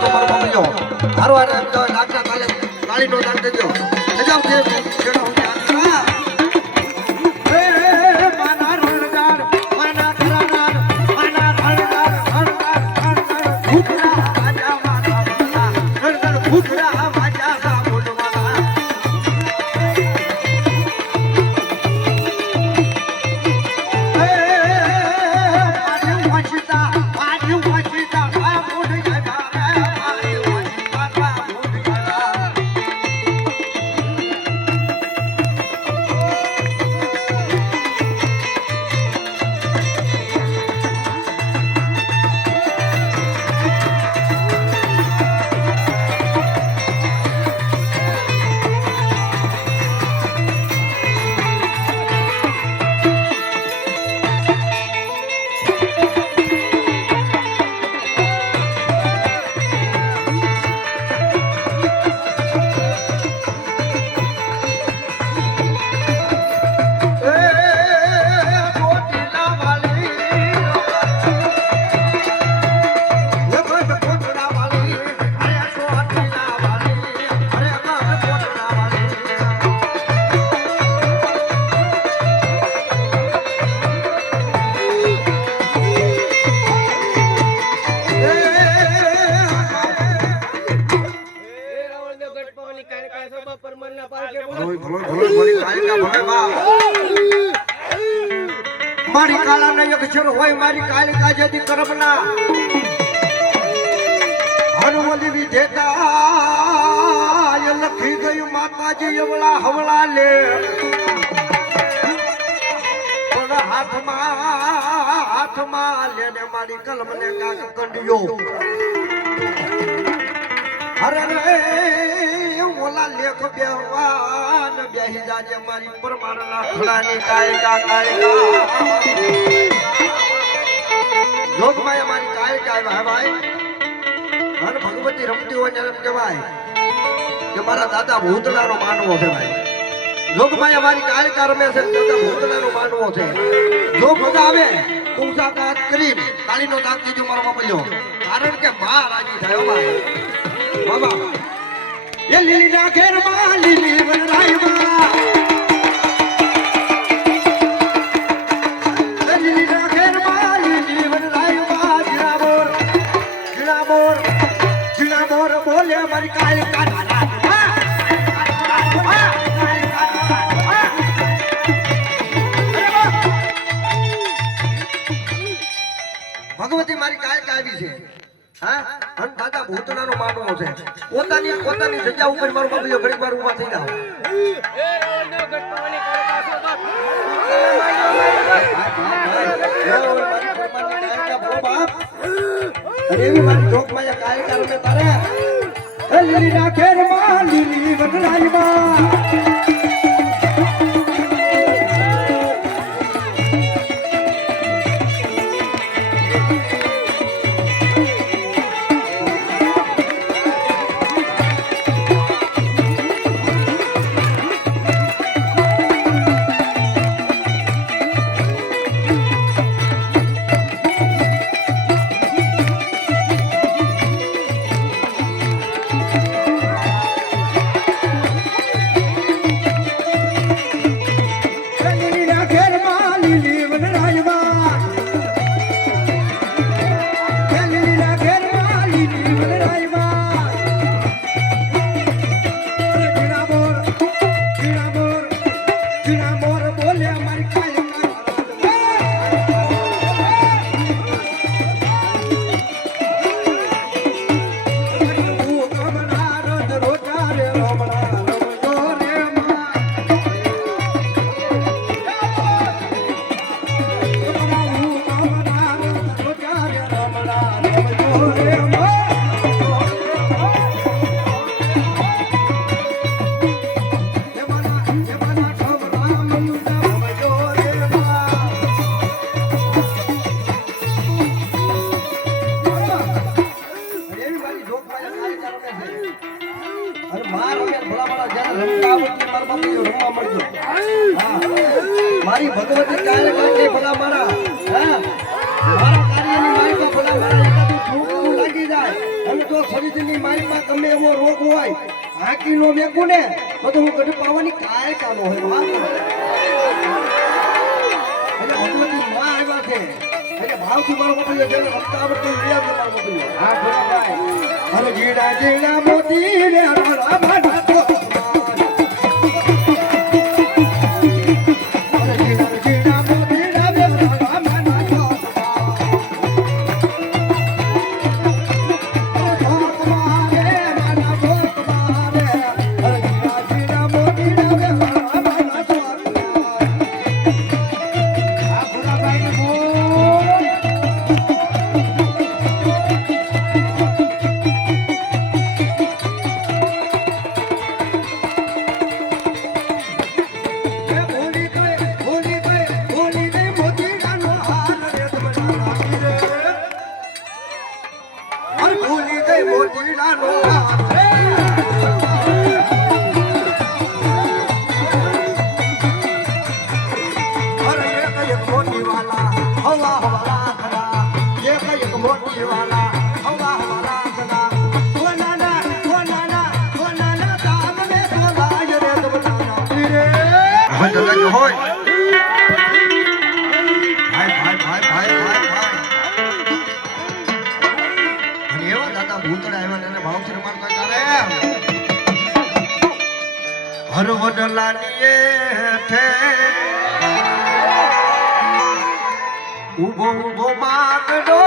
તો મારો બાપલ્યો હારો હારે નાકના તાલે ગાળીનો નાક દેજો સજાવ દે કેડો હું આતરા એ માના રણગાર માના ઘરાનાર માના રણગાર ભૂખરા આજા મારા રણગાર ભૂખરા આજા સા બોલવાના મારી કાલા ને અક્ષર હોય મારી કાલિકા જેથી કરમના હનુમલી વિધેતા લખી ગયું માતાજી એવલા હવલા લે પણ હાથમાં લેને મારી કલમ ને કાક કંડિયો અરે રે ઓલા લેખ બેવાન બેહી જાજે મારી પરમારના ખડાની કાયકા લોકમાયા મારી કાયકા ભાઈ અને ભગવતી રમતી હોય ને એમ કહેવાય કે મારા દાદા ભૂતનાનો માનવો છે ભાઈ લોકમાયા મારી કાયકા રમે છે દાદા ભૂતનાનો માનવો છે જો ભગા આવે તો ઉસાકાત કરીને કાળીનો દાંત દીજો મારો બાપલ્યો કારણ કે માં રાજી થયો ભાઈ બાબા ये लीली ना घेर मा लीली बनराय मा लीली ना घेर मा लीली बनराय मा जीना मोर बोले हमारी काली का ભગવતી મારી કાયકા આવી છે હા અન દાદા ભૂતનાનો માનવો છે પોતાની જગ્યા ઉપર મારો બાપલ્યો ઘડીક વાર ઊભા થઈ જાવ એ રાવણનો ગટપાવાની અરે એવી મારી જોગમાં કાયકા રમે તારે એ લીલી ના ખેરમાં લીલી વનરાયમાં મારી ભગવતી કાલે કાકે ભલા મારા હા મારા કાર્યની મારી ભલા મારા એકાદું ઠોકું લાગી જાય અને જો શરીરની મારી પાસે ગમે એવો રોગ હોય હાકી નો મેકું ને તો હું ગઢ પાવાની કાય કાનો હોય એટલે ભગવતી માં આવ્યા છે એટલે ભાવથી મારો મોકલ્યો છે રમતા આવડતું લઈ આવજો મારો મોકલ્યો હા ભાઈ અરે જીડા જીડા મોતી રે રામા નાથો હર વડલાની હેઠે ઉભો ઉભો માગડો